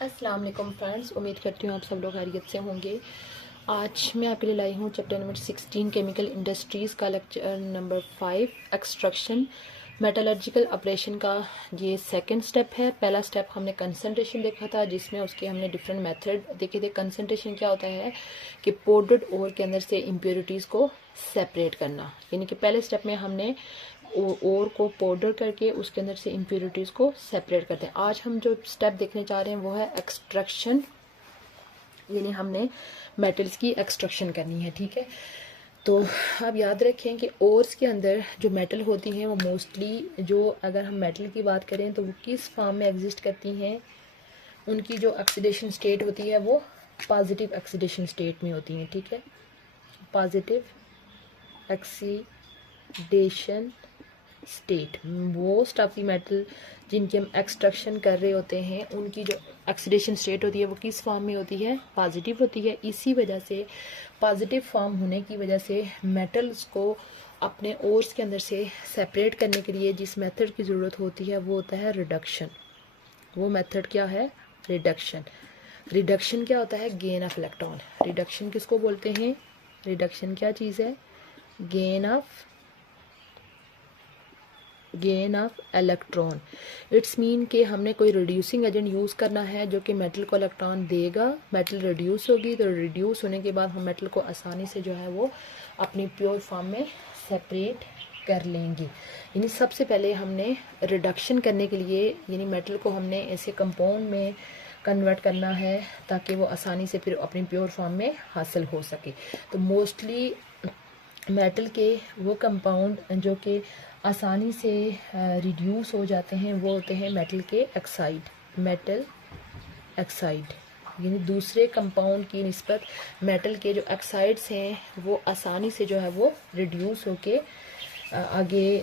अस्सलाम वालेकुम फ्रेंड्स, उम्मीद करती हूँ आप सब लोग खैरियत से होंगे। आज मैं आपके लिए लाई हूँ चैप्टर नंबर 16 केमिकल इंडस्ट्रीज़ का lecture number 5 extraction metallurgical operation का। ये सेकंड स्टेप है। पहला स्टेप हमने कंसंट्रेशन देखा था, जिसमें उसके हमने डिफरेंट मेथड देखे थे। कंसंट्रेशन क्या होता है कि पाउडर्ड ओर के अंदर से इम्प्योरिटीज़ को सेपरेट करना, यानी कि पहले स्टेप में हमने ओर को पाउडर करके उसके अंदर से इम्प्योरिटीज़ को सेपरेट करते हैं। आज हम जो स्टेप देखने जा रहे हैं वो है एक्सट्रैक्शन, यानी हमने मेटल्स की एक्सट्रैक्शन करनी है। ठीक है, तो आप याद रखें कि ओर्स के अंदर जो मेटल होती हैं वो मोस्टली, जो अगर हम मेटल की बात करें तो वो किस फॉर्म में एग्जिस्ट करती हैं, उनकी जो ऑक्सीडेशन स्टेट होती है वो पॉजिटिव ऑक्सीडेशन स्टेट में होती हैं। ठीक है, positive oxidation state. Most of the metal जिनकी हम एक्सट्रैक्शन कर रहे होते हैं उनकी जो ऑक्सीडेशन स्टेट होती है वो किस फॉर्म में होती है, पॉजिटिव होती है। इसी वजह से पॉजिटिव फॉर्म होने की वजह से मेटल्स को अपने ओर्स के अंदर से सेपरेट करने के लिए जिस मेथड की ज़रूरत होती है वो होता है रिडक्शन। वो मेथड क्या है, रिडक्शन। रिडक्शन क्या होता है, गेन ऑफ इलेक्ट्रॉन। रिडक्शन किसको बोलते हैं, रिडक्शन क्या चीज़ है, gain of electron. It's mean कि हमने कोई रिड्यूसिंग एजेंट यूज़ करना है जो कि मेटल को इलेक्ट्रॉन देगा, मेटल रिड्यूस होगी, तो रिड्यूस होने के बाद हम मेटल को आसानी से जो है वो अपनी प्योर फॉर्म में सेपरेट कर लेंगे। यानी सबसे पहले हमने रिडक्शन करने के लिए, यानी मेटल को हमने ऐसे कंपाउंड में कन्वर्ट करना है ताकि वो आसानी से फिर अपनी प्योर फॉर्म में हासिल हो सके। तो मोस्टली मेटल के वो कंपाउंड जो कि आसानी से रिड्यूस हो जाते हैं वो होते हैं मेटल के ऑक्साइड, मेटल ऑक्साइड। यानी दूसरे कंपाउंड की निस्बत मेटल के जो ऑक्साइड्स हैं वो आसानी से जो है वो रिड्यूस होके आगे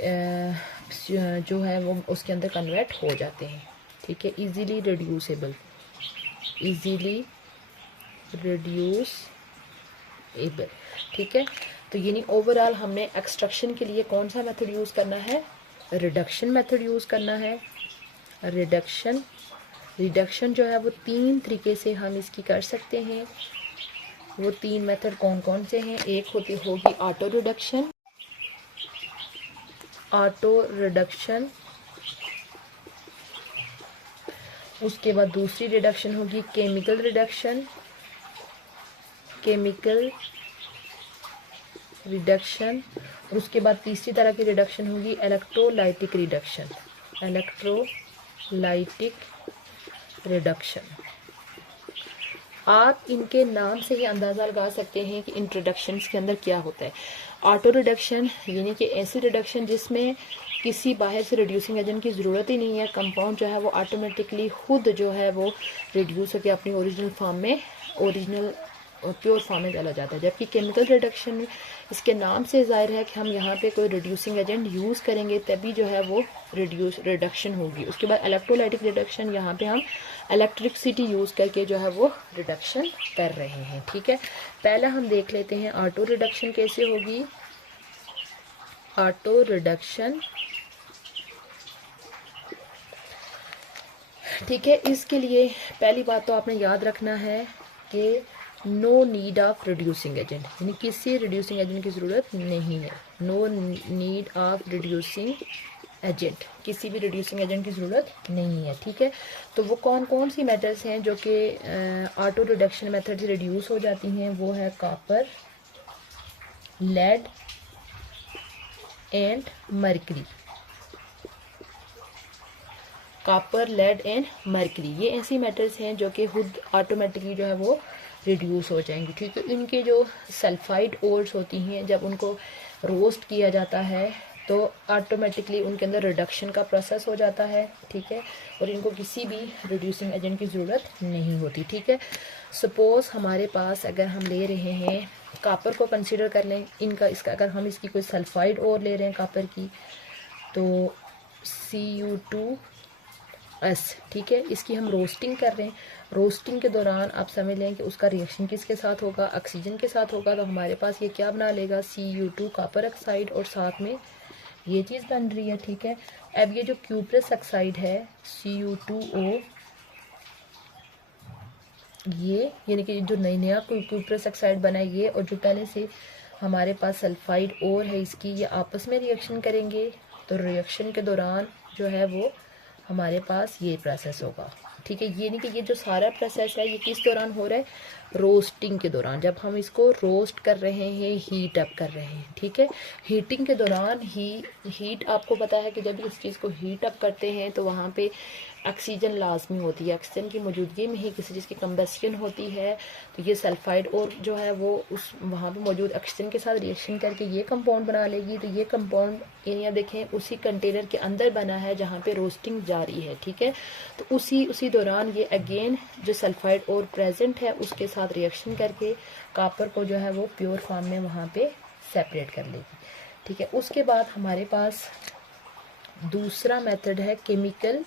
जो है वो उसके अंदर कन्वर्ट हो जाते हैं। ठीक है, इजीली रिड्यूसेबल, इजीली रिड्यूसेबल। ठीक है, तो यानी ओवरऑल हमने एक्सट्रैक्शन के लिए कौन सा मेथड यूज़ करना है, रिडक्शन मेथड यूज़ करना है। रिडक्शन जो है वो 3 तरीके से हम इसकी कर सकते हैं। वो 3 मेथड कौन कौन से हैं, एक होगी ऑटो रिडक्शन, उसके बाद दूसरी रिडक्शन होगी केमिकल रिडक्शन, और उसके बाद तीसरी तरह की रिडक्शन होगी इलेक्ट्रोलाइटिक रिडक्शन। आप इनके नाम से ही अंदाज़ा लगा सकते हैं कि इन रिडक्शंस के अंदर क्या होता है। ऑटो रिडक्शन यानी कि ऐसी रिडक्शन जिसमें किसी बाहर से रिड्यूसिंग एजेंट की ज़रूरत ही नहीं है, कंपाउंड जो है वो ऑटोमेटिकली खुद जो है वो रिड्यूस होकर अपनी ओरिजिनल प्योर फॉर्म में चला जाता है। जबकि केमिकल रिडक्शन में इसके नाम से ज़ाहिर है कि हम यहाँ पे कोई रिड्यूसिंग एजेंट यूज़ करेंगे तभी जो है वो रिडक्शन होगी। उसके बाद इलेक्ट्रोलाइटिक रिडक्शन, यहाँ पे हम इलेक्ट्रिसिटी यूज़ करके जो है वो रिडक्शन कर रहे हैं। ठीक है, पहला हम देख लेते हैं ऑटो रिडक्शन कैसे होगी। ऑटो रिडक्शन, ठीक है, इसके लिए पहली बात तो आपने याद रखना है कि no need of reducing agent, यानी किसी रिड्यूसिंग एजेंट की ज़रूरत नहीं है। No need of reducing agent, किसी भी रिड्यूसिंग एजेंट की ज़रूरत नहीं है। ठीक है, तो वो कौन कौन सी मेटल्स हैं जो कि ऑटो रिडक्शन मेथड से रिड्यूस हो जाती हैं, वो है copper, lead and mercury. Copper, lead and mercury, ये ऐसी मेटल्स हैं जो कि खुद ऑटोमेटिकली जो है वो रिड्यूस हो जाएंगी। ठीक है, इनके जो सल्फाइड ओर्स होती हैं जब उनको रोस्ट किया जाता है तो ऑटोमेटिकली उनके अंदर रिडक्शन का प्रोसेस हो जाता है। ठीक है, और इनको किसी भी रिड्यूसिंग एजेंट की ज़रूरत नहीं होती। ठीक है, सपोज़ हमारे पास अगर हम ले रहे हैं कॉपर को कंसीडर कर लें, इसका अगर हम इसकी कोई सल्फाइड ओर ले रहे हैं कॉपर की, तो Cu2 एस। ठीक है, इसकी हम रोस्टिंग कर रहे हैं। रोस्टिंग के दौरान आप समझ लें कि उसका रिएक्शन किसके साथ होगा, ऑक्सीजन के साथ होगा। तो हमारे पास ये क्या बना लेगा, Cu2 कॉपर ऑक्साइड, और साथ में ये चीज़ बन रही है। ठीक है, अब ये जो क्यूप्रस ऑक्साइड है Cu2O, ये यानी कि जो नया क्यूप्रस ऑक्साइड बना है ये, और जो पहले से हमारे पास सल्फाइड और है इसकी, ये आपस में रिएक्शन करेंगे। तो रिएक्शन के दौरान जो है वो हमारे पास ये प्रोसेस होगा। ठीक है, ये नहीं कि ये जो सारा प्रोसेस है ये किस दौरान हो रहा है, रोस्टिंग के दौरान, जब हम इसको रोस्ट कर रहे हैं, हीट अप कर रहे हैं। ठीक है, हीटिंग के दौरान हीट आपको पता है कि जब इस चीज़ को हीट अप करते हैं तो वहाँ पे ऑक्सीजन लाजमी होती है, ऑक्सीजन की मौजूदगी में ही किसी चीज़ की कंबस्शन होती है। तो ये सल्फाइड और जो है वो उस वहाँ पे मौजूद ऑक्सीजन के साथ रिएक्शन करके ये कंपाउंड बना लेगी। तो ये कंपाउंड यानी देखें उसी कंटेनर के अंदर बना है जहाँ पे रोस्टिंग जारी है। ठीक है, तो उसी दौरान ये अगेन जो सल्फाइड और प्रेजेंट है उसके साथ रिएक्शन करके कापर को जो है वो प्योर फॉर्म में वहाँ पे सेपरेट कर लेगी। ठीक है, उसके बाद हमारे पास दूसरा मेथड है केमिकल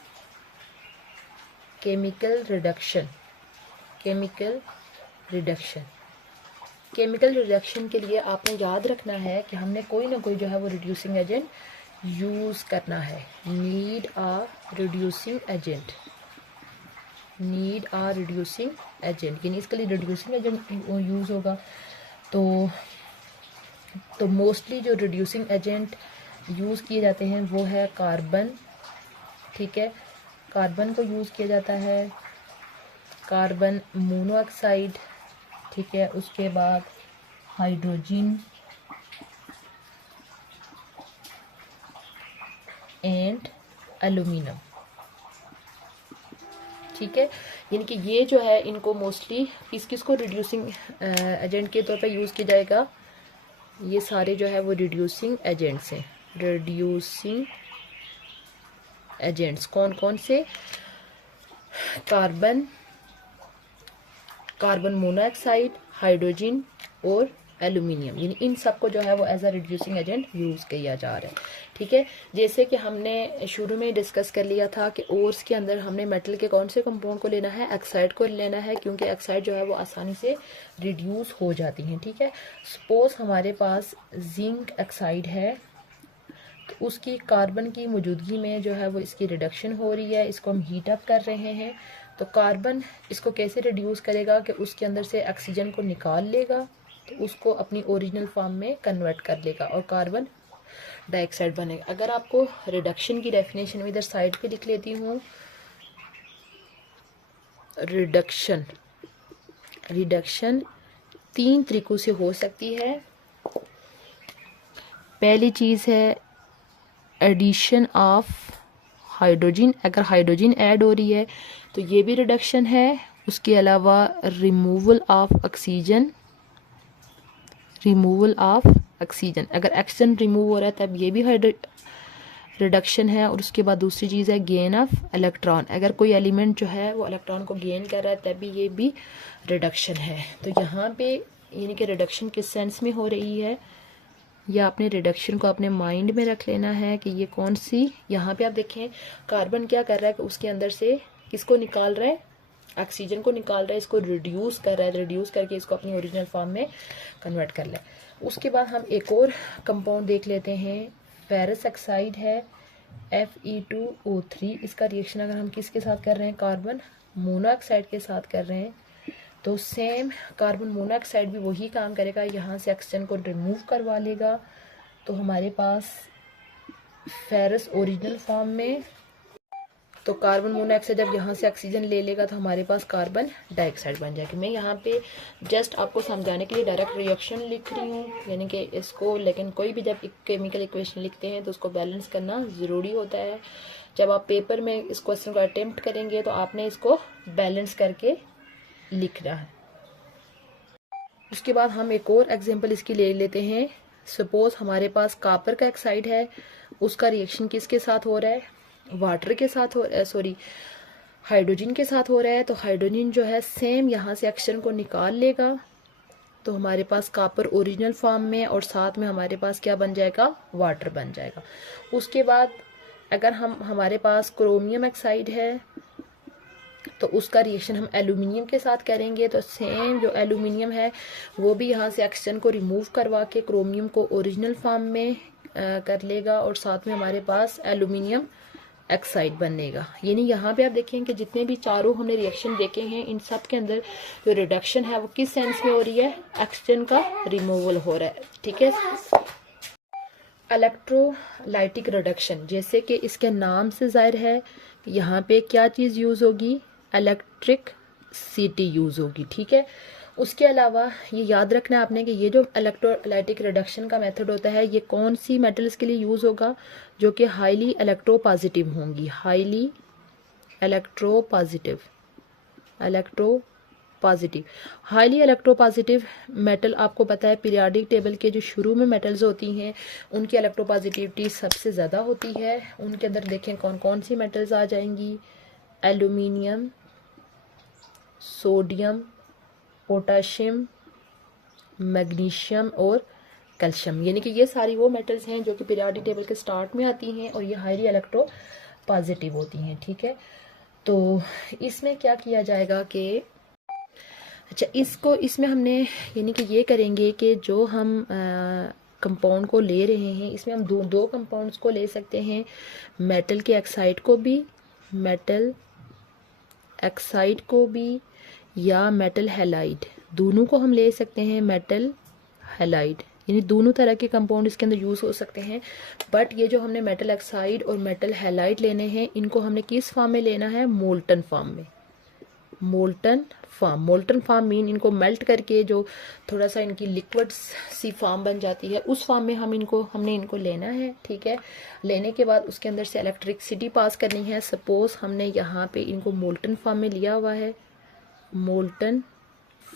रिडक्शन। केमिकल रिडक्शन के लिए आपने याद रखना है कि हमने कोई ना कोई जो है वो रिड्यूसिंग एजेंट यूज़ करना है। नीड आ रिड्यूसिंग एजेंट, यानी इसके लिए रिड्यूसिंग एजेंट यूज़ होगा। तो मोस्टली जो रिड्यूसिंग एजेंट यूज़ किए जाते हैं वो है कार्बन। ठीक है, कार्बन को यूज़ किया जाता है, कार्बन मोनोऑक्साइड। ठीक है, उसके बाद हाइड्रोजन एंड एल्यूमिनियम। ठीक है, यानी कि ये जो है इनको मोस्टली किसको रिड्यूसिंग एजेंट के तौर पे यूज़ किया जाएगा। ये सारे जो है वो रिड्यूसिंग एजेंट्स हैं। रिड्यूसिंग एजेंट्स कौन कौन से, कार्बन मोनोऑक्साइड, हाइड्रोजन और एल्यूमिनियम, यानी इन सब को जो है वो as a reducing agent use किया जा रहा है। ठीक है, जैसे कि हमने शुरू में डिस्कस कर लिया था कि ओर्स के अंदर हमने मेटल के कौन से कंपाउंड को लेना है, ऑक्साइड को लेना है, क्योंकि ऑक्साइड जो है वो आसानी से रिड्यूस हो जाती हैं। ठीक है, सपोज हमारे पास जिंक ऑक्साइड है, तो उसकी कार्बन की मौजूदगी में जो है वो इसकी रिडक्शन हो रही है, इसको हम हीट अप कर रहे हैं। तो कार्बन इसको कैसे रिड्यूस करेगा कि उसके अंदर से ऑक्सीजन को निकाल लेगा, तो उसको अपनी ओरिजिनल फॉर्म में कन्वर्ट कर लेगा और कार्बन डाइऑक्साइड बनेगा। अगर आपको रिडक्शन की डेफिनेशन इधर साइड पे लिख लेती हूँ। रिडक्शन 3 तरीकों से हो सकती है। पहली चीज़ है एडिशन ऑफ हाइड्रोजन, अगर हाइड्रोजन ऐड हो रही है तो ये भी रिडक्शन है। उसके अलावा रिमूवल ऑफ ऑक्सीजन, अगर ऑक्सीजन रिमूव हो रहा है तब ये भी रिडक्शन है। और उसके बाद दूसरी चीज़ है गेन ऑफ इलेक्ट्रॉन, अगर कोई एलिमेंट जो है वो इलेक्ट्रॉन को गेन कर रहा है तब भी ये भी रिडक्शन है। तो यहाँ पे यानी कि रिडक्शन किस सेंस में हो रही है, या आपने रिडक्शन को अपने माइंड में रख लेना है कि ये कौन सी। यहाँ पे आप देखें कार्बन क्या कर रहा है कि उसके अंदर से किसको निकाल रहा है, ऑक्सीजन को निकाल रहा है, इसको रिड्यूस कर रहा है, रिड्यूस करके इसको अपनी ओरिजिनल फॉर्म में कन्वर्ट कर ले। उसके बाद हम एक और कंपाउंड देख लेते हैं, फेरस ऑक्साइड है Fe2O3। इसका रिएक्शन अगर हम किसके साथ कर रहे हैं, कार्बन मोनोऑक्साइड के साथ कर रहे हैं, तो सेम कार्बन मोनोऑक्साइड भी वही काम करेगा, यहाँ से ऑक्सीजन को रिमूव करवा लेगा। तो हमारे पास फेरस ओरिजिनल फॉर्म में, तो कार्बन मोनोऑक्साइड जब यहाँ से ऑक्सीजन ले लेगा तो हमारे पास कार्बन डाइऑक्साइड बन जाएगी। मैं यहाँ पे जस्ट आपको समझाने के लिए डायरेक्ट रिएक्शन लिख रही हूँ, यानी कि इसको, लेकिन कोई भी जब एक केमिकल इक्वेशन लिखते हैं तो उसको बैलेंस करना ज़रूरी होता है। जब आप पेपर में इस क्वेश्चन को अटेम्प्ट करेंगे तो आपने इसको बैलेंस करके लिखना है। उसके बाद हम एक और एग्जांपल इसकी ले लेते हैं। सपोज हमारे पास कॉपर का ऑक्साइड है, उसका रिएक्शन किसके साथ हो रहा है, वाटर के साथ हाइड्रोजन के साथ हो रहा है। तो हाइड्रोजन जो है सेम यहाँ से ऑक्सीजन को निकाल लेगा, तो हमारे पास कॉपर ओरिजिनल फॉर्म में, और साथ में हमारे पास क्या बन जाएगा, वाटर बन जाएगा। उसके बाद अगर हमारे पास क्रोमियम ऑक्साइड है तो उसका रिएक्शन हम एल्यूमिनियम के साथ करेंगे। तो सेम जो एल्यूमिनियम है वो भी यहाँ से ऑक्सीजन को रिमूव करवा के क्रोमियम को ओरिजिनल फॉर्म में कर लेगा, और साथ में हमारे पास एल्यूमिनियम एक्साइड बनेगा। यानी यहाँ पे आप देखें कि जितने भी चारों हमने रिएक्शन देखे हैं इन सब के अंदर जो रिडक्शन है वो किस सेंस में हो रही है, ऑक्सीजन का रिमूवल हो रहा है। ठीक है, इलेक्ट्रोलाइटिक रिडक्शन, जैसे कि इसके नाम से जाहिर है यहाँ पे क्या चीज़ यूज़ होगी, इलेक्ट्रिक सिटी यूज़ होगी। ठीक है, उसके अलावा ये याद रखना है आपने कि ये जो इलेक्ट्रोलाइटिक रिडक्शन का मेथड होता है ये कौन सी मेटल्स के लिए यूज़ होगा, जो कि हाईली इलेक्ट्रोपॉजिटिव होंगी, highly electropositive, highly electropositive metal आपको पता है पीरियोडिक टेबल के जो शुरू में मेटल्स होती हैं उनकी इलेक्ट्रोपॉजिटिविटी सबसे ज़्यादा होती है। उनके अंदर देखें कौन कौन सी मेटल्स आ जाएंगी, एल्यूमिनियम, सोडियम, पोटाशियम, मैग्नीशियम और कैल्शियम। यानी कि ये सारी वो मेटल्स हैं जो कि पीरियोडिक टेबल के स्टार्ट में आती हैं और ये हाईली इलेक्ट्रो पॉजिटिव होती हैं। ठीक है, तो इसमें क्या किया जाएगा कि अच्छा इसमें हमने यानी कि ये करेंगे कि जो हम कंपाउंड को ले रहे हैं इसमें हम दो कंपाउंड्स को ले सकते हैं, मेटल के ऑक्साइड को भी, मेटल ऑक्साइड को भी, या मेटल हैलाइड, दोनों को हम ले सकते हैं, मेटल हैलाइड। यानी दोनों तरह के कंपाउंड इसके अंदर यूज़ हो सकते हैं। बट ये जो हमने मेटल ऑक्साइड और मेटल हैलाइड लेने हैं इनको हमने किस फॉर्म में लेना है, मोल्टन फॉर्म में। मोल्टन फॉर्म मीन इनको मेल्ट करके जो थोड़ा सा इनकी लिक्विड सी फॉर्म बन जाती है उस फॉर्म में हमने इनको लेना है। ठीक है, लेने के बाद उसके अंदर से इलेक्ट्रिसिटी पास करनी है। सपोज हमने यहाँ पे इनको मोल्टन फॉर्म में लिया हुआ है, मोल्टन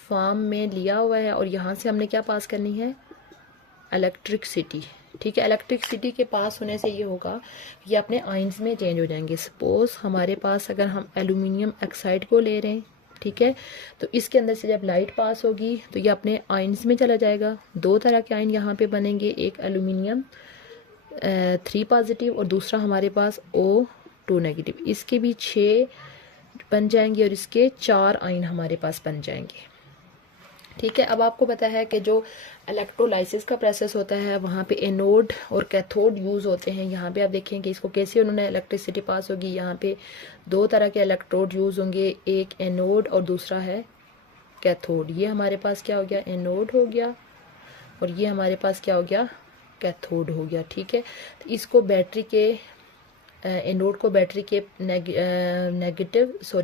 फॉर्म में लिया हुआ है और यहाँ से हमने क्या पास करनी है, इलेक्ट्रिसिटी। ठीक है, इलेक्ट्रिसिटी के पास होने से ये होगा ये अपने आयंस में चेंज हो जाएंगे। सपोज हमारे पास अगर हम एल्यूमिनियम ऑक्साइड को ले रहे हैं, ठीक है, तो इसके अंदर से जब लाइट पास होगी तो ये अपने आयंस में चला जाएगा। दो तरह के आयन यहाँ पे बनेंगे, एक एल्यूमिनियम 3 पॉजिटिव और दूसरा हमारे पास O2 नेगेटिव। इसके भी 6 बन जाएंगे और इसके 4 आयन हमारे पास बन जाएंगे। ठीक है, अब आपको पता है कि जो इलेक्ट्रोलाइसिस का प्रोसेस होता है वहाँ पे एनोड और कैथोड यूज़ होते हैं। यहाँ पे आप देखें कि इसको कैसे उन्होंने इलेक्ट्रिसिटी पास होगी। यहाँ पे 2 तरह के इलेक्ट्रोड यूज़ होंगे, एक एनोड और दूसरा है कैथोड। ये हमारे पास क्या हो गया, एनोड हो गया और ये हमारे पास क्या हो गया, कैथोड हो गया। ठीक है, तो इसको बैटरी के एनोड को बैटरी के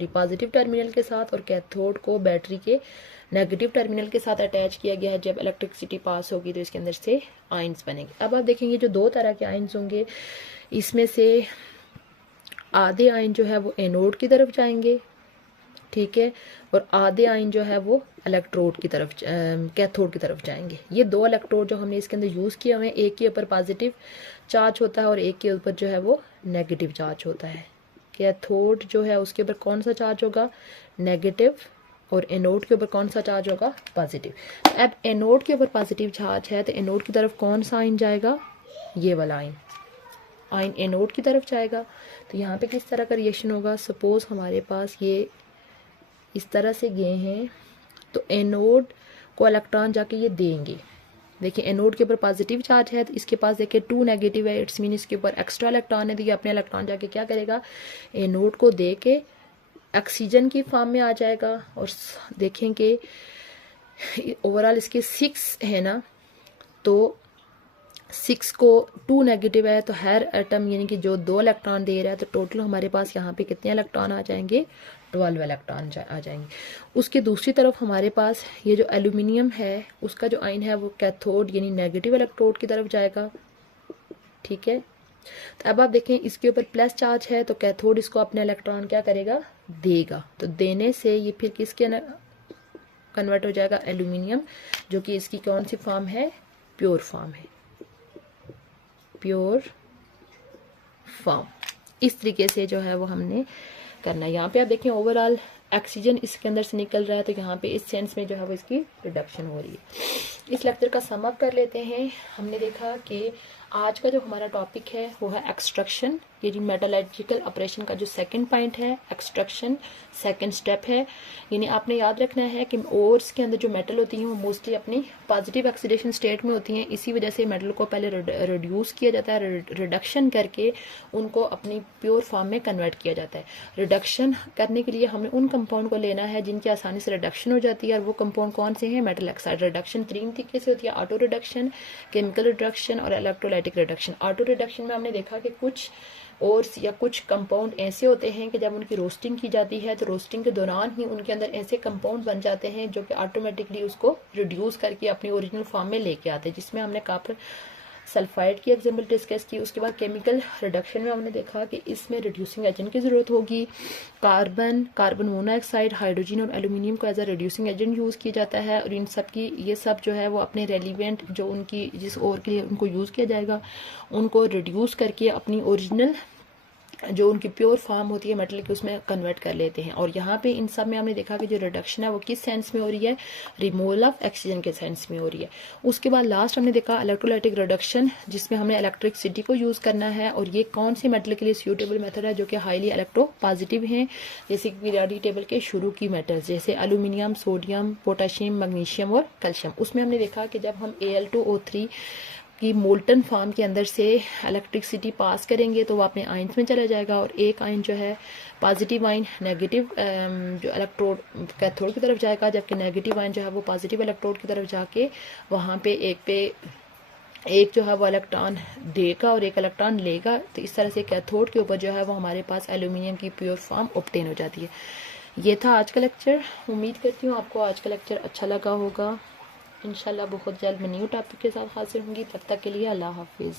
पॉजिटिव टर्मिनल के साथ और कैथोड को बैटरी के नेगेटिव टर्मिनल के साथ अटैच किया गया है। जब इलेक्ट्रिसिटी पास होगी तो इसके अंदर से आयंस बनेंगे। अब आप देखेंगे जो 2 तरह के आयंस होंगे इसमें से आधे आयन जो है वो एनोड की तरफ जाएंगे, ठीक है, और आधे आयन जो है वो इलेक्ट्रोड की तरफ कैथोड की तरफ जाएंगे। ये 2 इलेक्ट्रोड जो हमने इसके अंदर यूज़ किए हुए हैं, एक के ऊपर पॉजिटिव चार्ज होता है और एक के ऊपर जो है वो नेगेटिव चार्ज होता है। कैथोड जो है उसके ऊपर कौन सा चार्ज होगा, नेगेटिव, और एनोड के ऊपर कौन सा चार्ज होगा, पॉजिटिव। अब एनोड के ऊपर पॉजिटिव चार्ज है तो एनोड की तरफ कौन सा आयन जाएगा, ये वाला आयन एनोड की तरफ जाएगा। तो यहाँ पे किस तरह का रिएक्शन होगा, सपोज हमारे पास ये इस तरह से गए हैं तो एनोड को इलेक्ट्रॉन जाके ये देंगे। देखिए एनोड के ऊपर पॉजिटिव चार्ज है तो इसके पास देखिए 2 नेगेटिव है, इट्स मीन इसके ऊपर एक्स्ट्रा इलेक्ट्रॉन है। तो ये अपने इलेक्ट्रॉन जाके क्या करेगा, एनोड को दे के ऑक्सीजन की फॉर्म में आ जाएगा। और देखें कि ओवरऑल इसके 6 है ना, तो 6 को 2 नेगेटिव है तो हर एटम यानी कि जो 2 इलेक्ट्रॉन दे रहा है तो टोटल हमारे पास यहाँ पे कितने इलेक्ट्रॉन आ जाएंगे, 12 इलेक्ट्रॉन आ जाएंगे। उसके दूसरी तरफ हमारे पास ये जो एल्यूमिनियम है उसका जो आयन है वो कैथोड यानी नेगेटिव इलेक्ट्रोड की तरफ जाएगा। ठीक है, तो अब आप देखें इसके ऊपर प्लस चार्ज है तो कैथोड इसको अपने इलेक्ट्रॉन क्या करेगा, देगा। तो देने से ये फिर किसके कन्वर्ट हो जाएगा, एल्यूमिनियम, जो कि इसकी कौन सी फॉर्म है, प्योर फॉर्म है, प्योर फॉर्म। इस तरीके से जो है वो हमने करना है। यहाँ पे आप देखें ओवरऑल ऑक्सीजन इसके अंदर से निकल रहा है तो यहाँ पे इस सेंस में जो है वो इसकी रिडक्शन हो रही है। इस लेक्चर का सम अप कर लेते हैं। हमने देखा कि आज का जो हमारा टॉपिक है वो है एक्सट्रैक्शन ये जी मेटलर्जिकल ऑपरेशन का जो सेकंड पॉइंट है, एक्सट्रैक्शन सेकंड स्टेप है। यानी आपने याद रखना है कि ओर्स के अंदर जो मेटल होती हैं वो मोस्टली अपनी पॉजिटिव ऑक्सीडेशन स्टेट में होती हैं। इसी वजह से मेटल को पहले रिड्यूस किया जाता है, रिडक्शन करके उनको अपनी प्योर फॉर्म में कन्वर्ट किया जाता है। रिडक्शन करने के लिए हमें उन कंपाउंड को लेना है जिनकी आसानी से रिडक्शन हो जाती है, और वो कंपाउंड कौन से हैं? Metal oxide. रिडक्शन 3 तरीके से होती है, ऑटो रिडक्शन, केमिकल रिडक्शन और इलेक्ट्रोलाइटिक रिडक्शन। ऑटो रिडक्शन में हमने देखा कि कुछ ओर्स या कुछ कंपाउंड ऐसे होते हैं कि जब उनकी रोस्टिंग की जाती है तो रोस्टिंग के दौरान ही उनके अंदर ऐसे कंपाउंड बन जाते हैं जो कि ऑटोमेटिकली उसको रिड्यूस करके अपनी ओरिजिनल फॉर्म में लेके आते हैं, जिसमें हमने कॉपर सल्फाइड की एग्जाम्पल डिस्कस की। उसके बाद केमिकल रिडक्शन में हमने देखा कि इसमें रिड्यूसिंग एजेंट की जरूरत होगी। कार्बन मोनोऑक्साइड, हाइड्रोजन और एल्यूमिनियम को as a reducing agent use किया जाता है, और इन सब की ये सब जो है वो अपने रेलिवेंट जो उनकी जिस ओर के लिए उनको यूज किया जाएगा उनको रिड्यूस करके अपनी ओरिजिनल जो उनकी प्योर फॉर्म होती है मेटल की उसमें कन्वर्ट कर लेते हैं। और यहाँ पे इन सब में हमने देखा कि जो रिडक्शन है वो किस सेंस में हो रही है? रिमूवल ऑफ ऑक्सीजन के सेंस में हो रही है। उसके बाद लास्ट हमने देखा इलेक्ट्रोलाइटिक रिडक्शन, जिसमें हमने इलेक्ट्रिसिटी को यूज करना है, और ये कौन से मेटल के लिए सूटेबल मेथड है? जो कि हाईली इलेक्ट्रो पॉजिटिव हैं, जैसे पीरियोडिक टेबल के शुरू की मेटल्स जैसे एल्यूमिनियम, सोडियम, पोटाशियम, मैग्नीशियम और कैल्शियम। उसमें हमने देखा कि जब हम Al2O3 की मोल्टन फॉर्म के अंदर से इलेक्ट्रिसिटी पास करेंगे तो वो अपने आयंस में चला जाएगा, और एक आयन जो है पॉजिटिव आयन नेगेटिव जो इलेक्ट्रोड कैथोड की तरफ जाएगा, जबकि नेगेटिव आयन जो है वो पॉजिटिव इलेक्ट्रोड की तरफ जाके वहाँ पे एक जो है वो इलेक्ट्रॉन देगा और एक इलेक्ट्रॉन लेगा। तो इस तरह से कैथोड के ऊपर जो है वो हमारे पास एल्यूमिनियम की प्योर फॉर्म ऑब्टेन हो जाती है। ये था आज का लेक्चर। उम्मीद करती हूँ आपको आज का लेक्चर अच्छा लगा होगा। इंशाल्लाह बहुत जल्द मैं न्यू टॉपिक के साथ हाजिर होंगी। तब तक के लिए अल्लाह हाफिज़।